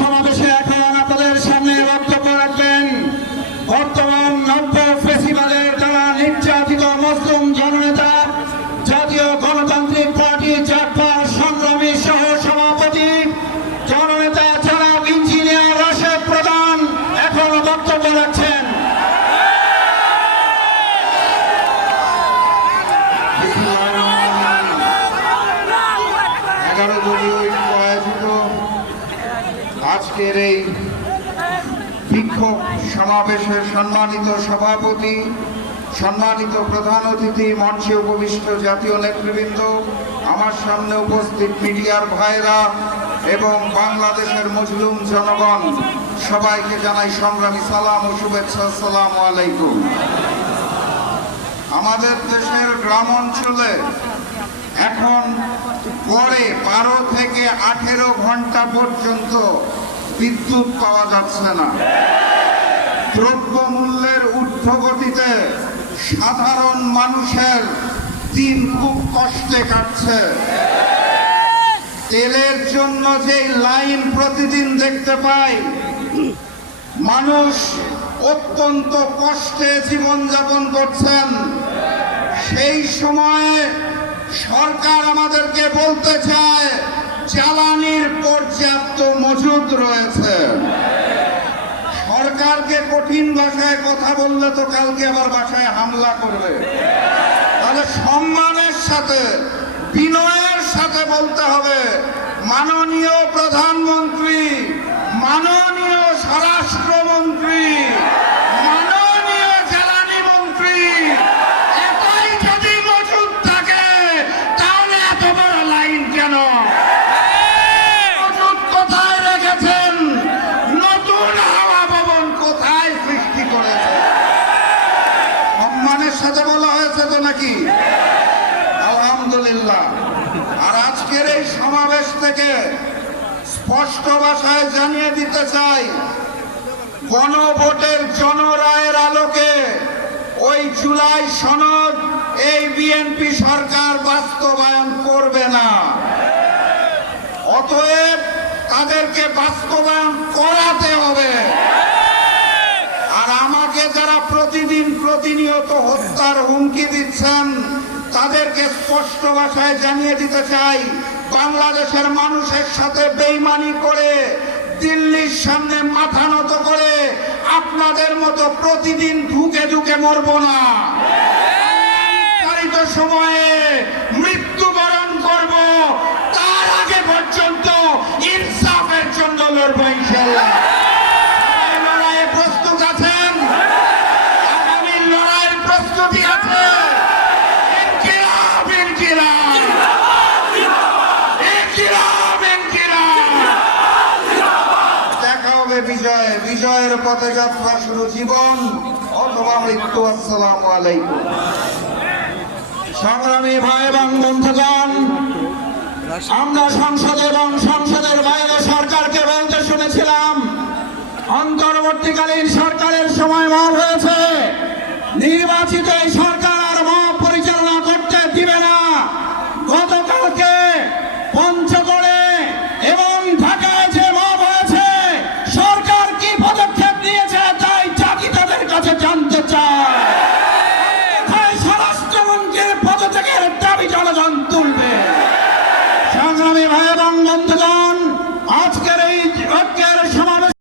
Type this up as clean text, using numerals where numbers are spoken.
সমাবেশে এখন আপনাদের সামনে বক্তব্য রাখবেন বর্তমান নব্য ফেসিবাদের দ্বারা নির্যাতিত মুসলিম জননেতা জাতীয় গণতান্ত্রিক পার্টি জাপার সংগ্রামী সহ সভাপতি জননেতা জনাব ইঞ্জিনিয়ার রাশেদ প্রধান এখন বক্তব্য রাখছেন। আজকের এই বিক্ষোভ সমাবেশের সম্মানিত সভাপতি, সম্মানিত প্রধান অতিথি, মঞ্চে উপবিষ্ট জাতীয় নেতৃবৃন্দ, আমার সামনে উপস্থিত মিডিয়ার ভাইরা এবং বাংলাদেশের মজলুম জনগণ, সবাইকে জানাই সংগ্রামী সালাম ও শুভেচ্ছা। আসসালামু আলাইকুম। আমাদের দেশের গ্রাম অঞ্চলে এখন পরে 12 থেকে 18 ঘন্টা পর্যন্ত বিদ্যুৎ পাওয়া যাচ্ছে না। দ্রব্যমূল্যের ঊর্ধ্বগতিতে সাধারণ মানুষের দিন খুব কষ্টে কাটছে। তেলের জন্য যে লাইন প্রতিদিন দেখতে পাই, মানুষ অত্যন্ত কষ্টে জীবনযাপন করছেন। সেই সময়ে সরকার আমাদেরকে বলতে চায় জ্বালানির পর্যাপ্ত মজুদ রয়েছে। সরকারকে কঠিন ভাষায় কথা বললে তো কালকে আবার বাসায় হামলা করবে। তাহলে সম্মানের সাথে, বিনয়ের সাথে বলতে হবে, মাননীয় প্রধানমন্ত্রী, মাননীয় স্বরাষ্ট্রমন্ত্রী, মাননীয় জ্বালানি মন্ত্রী, এতই যদি মজুদ থাকে তাহলে এত বড় লাইন কেন? মজুদ কোথায় রেখেছেন? নতুন হাওয়া ভবন কোথায় সৃষ্টি করেছে? সম্মানের সাথে বলা হয়েছে তো নাকি? আলহামদুলিল্লাহ। আর আজকের এই সমাবেশ থেকে স্পষ্ট ভাষায় জানিয়ে দিতে চাই, গণভোটের জনরায়ের আলোকে ওই জুলাই সনদ এই বিএনপি সরকার বাস্তবায়ন করবে না। অতএব তাদেরকে বাস্তবায়ন করাতে হবে। আর আমাকে যারা প্রতিদিন প্রতিনিয়ত হত্যার হুমকি দিচ্ছেন, তাদেরকে স্পষ্ট ভাষায় জানিয়ে দিতে চাই, বাংলাদেশের মানুষের সাথে বেইমানি করে, দিল্লির সামনে মাথা নত করে আপনাদের মতো প্রতিদিন ঢুকে ঢুকে মরব না। নির্ধারিত সময়ে মৃত্যুবরণ করব, তার আগে পর্যন্ত ইনসাফের জন্য লড়ব ইনশাআল্লাহ। লড়াইয়ে প্রস্তুত আছেন? আগামী লড়াইয়ের প্রস্তুতি আছে? বিজয়ের পথে যাত্রা শুরু, জীবন অথবা মৃত্যু। আসসালামু আলাইকুম। সংগ্রামী ভাই এবং বন্ধুগণ, আমরা সংসদে এবং সংসদের বাইরে সরকারকে বলতে শুনেছিলাম অন্তর্বর্তীকালীন সরকারের সময় মার হয়েছে। নির্বাচিত এই সরকার